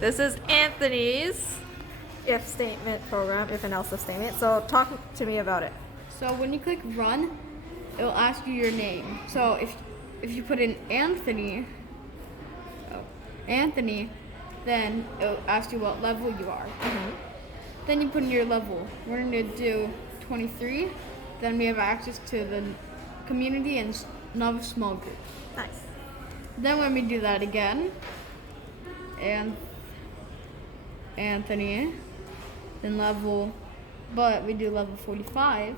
This is Anthony's if statement program, if and else if statement. So talk to me about it. So when you click run, it will ask you your name. So if you put in Anthony, then it will ask you what level you are. Mm-hmm. Then you put in your level. We're going to do 23. Then we have access to the community and another small group. Nice. Then when we do that again, and Anthony, then but we do level 45.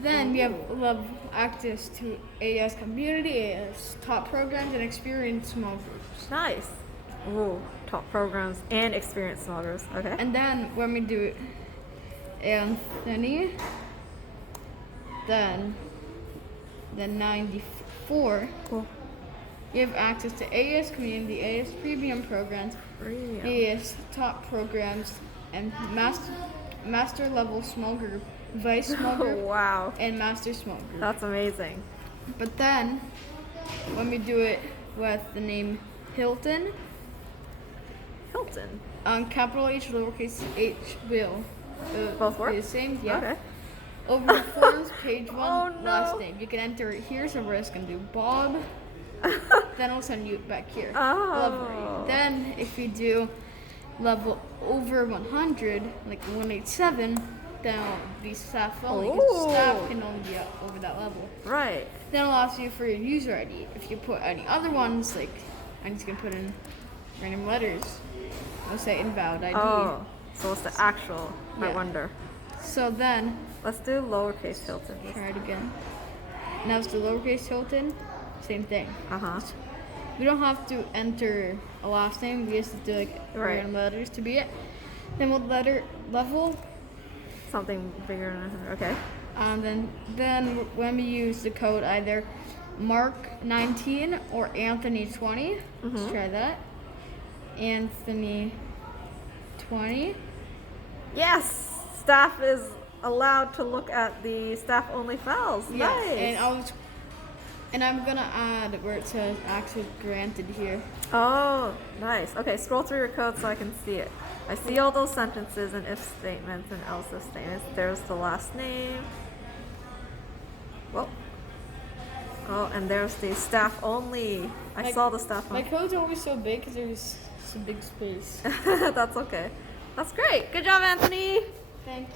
Then we have level access to AS community, AS top programs, and experience small groups. Nice. Ooh, top programs and experience small groups. Okay. And then when we do Anthony, then 94. Cool. You have access to AS community, AS premium programs, AS top programs, and master level small group, vice small group, Wow. and master small group. That's amazing. But then, when we do it with the name Hilton, capital H, lowercase h will both work? be the same. Yeah. Okay. Over the forms, page 1, Oh, no. last name. You can enter it here, so we're just going to do Bob. Then I'll send you back here. Oh. Lovely. Then if you do level over 100, like 187, then it'll be staff only. 'Cause staff can only be over that level. Right. Then it'll ask you for your user ID. If you put any other ones, like I'm just going to put in random letters. I'll say invalid ID. Oh, so it's the actual, I Yeah. wonder. So then, Let's do lowercase Hilton. try it again. Now it's the lowercase Hilton, same thing. Uh-huh. We don't have to enter a last name. We just do like Right. random letters to be it. Then we'll level, Something bigger than 100. Okay. then when we use the code either Mark 19 or Anthony 20. Let's try that. Anthony 20. Yes! Staff is allowed to look at the staff-only files. Yeah, Nice. and I'm gonna add where it says access granted here. Oh, nice. Okay, scroll through your code so I can see it. I see all those sentences and if statements and else if statements. There's the last name. Whoa. Oh, and there's the staff only. I saw the staff My only. code's always so big because there's some big space. That's okay. That's great. Good job, Anthony. Thanks.